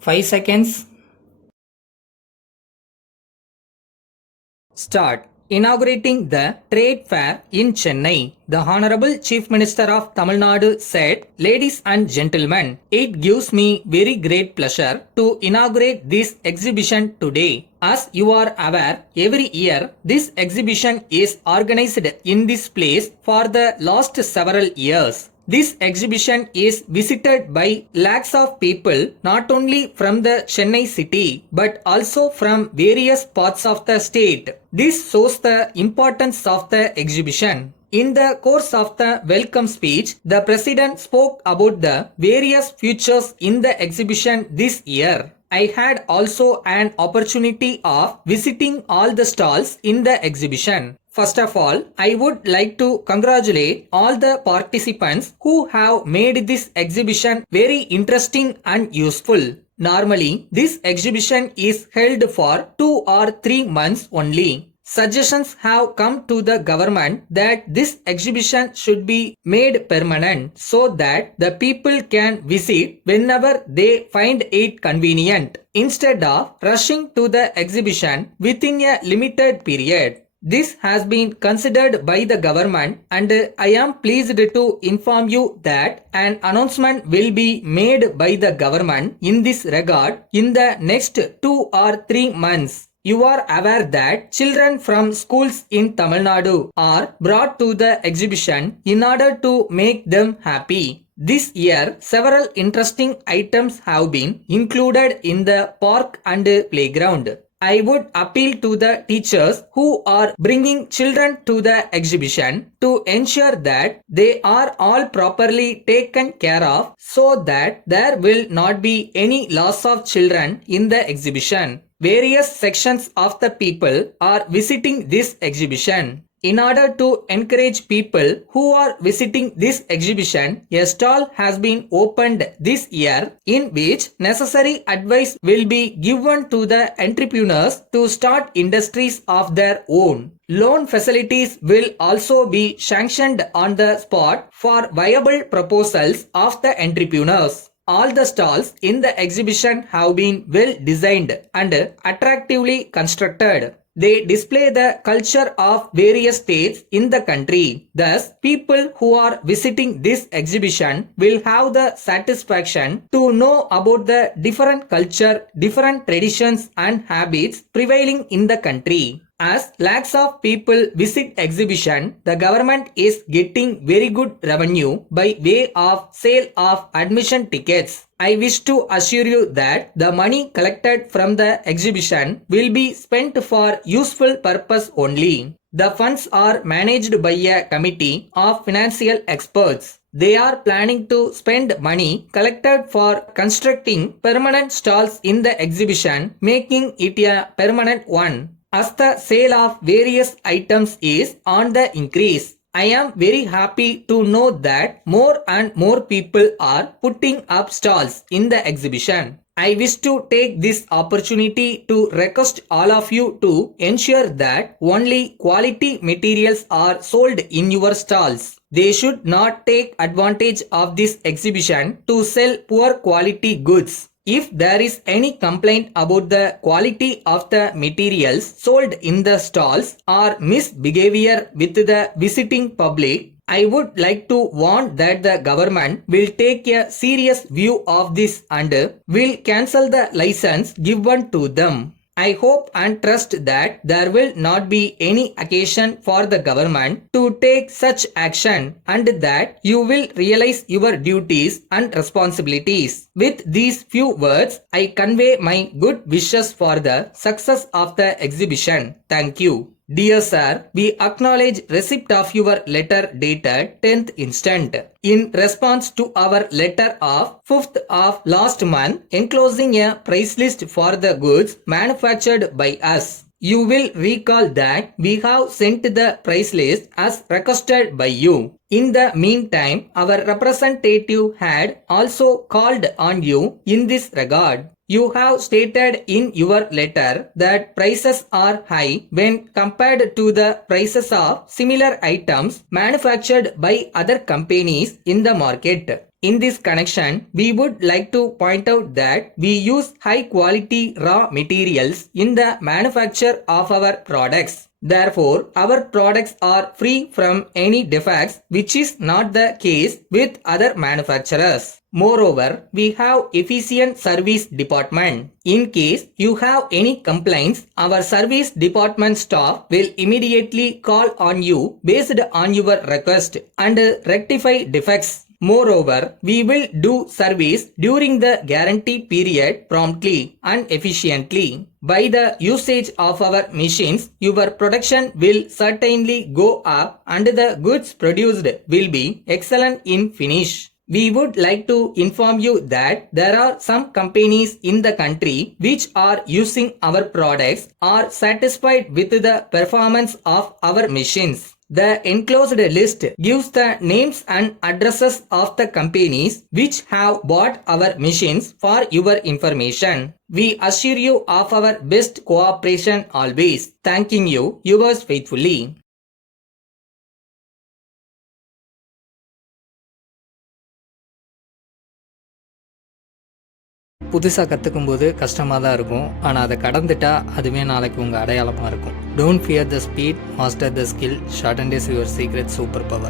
5 seconds. Start. Inaugurating the trade fair in Chennai, the Honorable Chief Minister of Tamil Nadu said, "Ladies and gentlemen, it gives me very great pleasure to inaugurate this exhibition today. As you are aware, every year this exhibition is organized in this place for the last several years. This exhibition is visited by lakhs of people not only from the Chennai city but also from various parts of the state. This shows the importance of the exhibition. In the course of the welcome speech, the President spoke about the various features in the exhibition this year. I had also an opportunity of visiting all the stalls in the exhibition. First of all, I would like to congratulate all the participants who have made this exhibition very interesting and useful. Normally, this exhibition is held for 2 or 3 months only. Suggestions have come to the government that this exhibition should be made permanent so that the people can visit whenever they find it convenient instead of rushing to the exhibition within a limited period. This has been considered by the government and I am pleased to inform you that an announcement will be made by the government in this regard in the next 2 or 3 months. You are aware that children from schools in Tamil Nadu are brought to the exhibition in order to make them happy. This year, several interesting items have been included in the park and playground. I would appeal to the teachers who are bringing children to the exhibition to ensure that they are all properly taken care of so that there will not be any loss of children in the exhibition. Various sections of the people are visiting this exhibition. In order to encourage people who are visiting this exhibition, a stall has been opened this year in which necessary advice will be given to the entrepreneurs to start industries of their own. Loan facilities will also be sanctioned on the spot for viable proposals of the entrepreneurs. All the stalls in the exhibition have been well designed and attractively constructed. They display the culture of various states in the country. Thus, people who are visiting this exhibition will have the satisfaction to know about the different culture, different traditions and habits prevailing in the country. As lakhs of people visit exhibition, the government is getting very good revenue by way of sale of admission tickets. I wish to assure you that the money collected from the exhibition will be spent for useful purpose only. The funds are managed by a committee of financial experts. They are planning to spend money collected for constructing permanent stalls in the exhibition, making it a permanent one. As the sale of various items is on the increase, I am very happy to know that more and more people are putting up stalls in the exhibition. I wish to take this opportunity to request all of you to ensure that only quality materials are sold in your stalls. They should not take advantage of this exhibition to sell poor quality goods. If there is any complaint about the quality of the materials sold in the stalls or misbehavior with the visiting public, I would like to warn that the government will take a serious view of this and will cancel the license given to them. I hope and trust that there will not be any occasion for the government to take such action and that you will realize your duties and responsibilities. With these few words, I convey my good wishes for the success of the exhibition. Thank you. Dear Sir, we acknowledge receipt of your letter dated 10th instant. In response to our letter of 5th of last month enclosing a price list for the goods manufactured by us, you will recall that we have sent the price list as requested by you. In the meantime, our representative had also called on you in this regard. You have stated in your letter that prices are high when compared to the prices of similar items manufactured by other companies in the market. In this connection, we would like to point out that we use high quality raw materials in the manufacture of our products. Therefore, our products are free from any defects, which is not the case with other manufacturers. Moreover, we have efficient service department. In case you have any complaints, our service department staff will immediately call on you based on your request and rectify defects. Moreover, we will do service during the guarantee period promptly and efficiently. By the usage of our machines, your production will certainly go up and the goods produced will be excellent in finish. We would like to inform you that there are some companies in the country which are using our products are satisfied with the performance of our machines. The enclosed list gives the names and addresses of the companies which have bought our machines for your information. We assure you of our best cooperation always. Thanking you, yours faithfully. புதுசாக கற்றுக்கும்போது கஷ்டமாக தான் இருக்கும், ஆனால் அதை கடந்துட்டா அதுவே நாளைக்கு உங்கள் அடையாளமாக இருக்கும். Don't fear the speed, master the skill, shorten days your secret super power.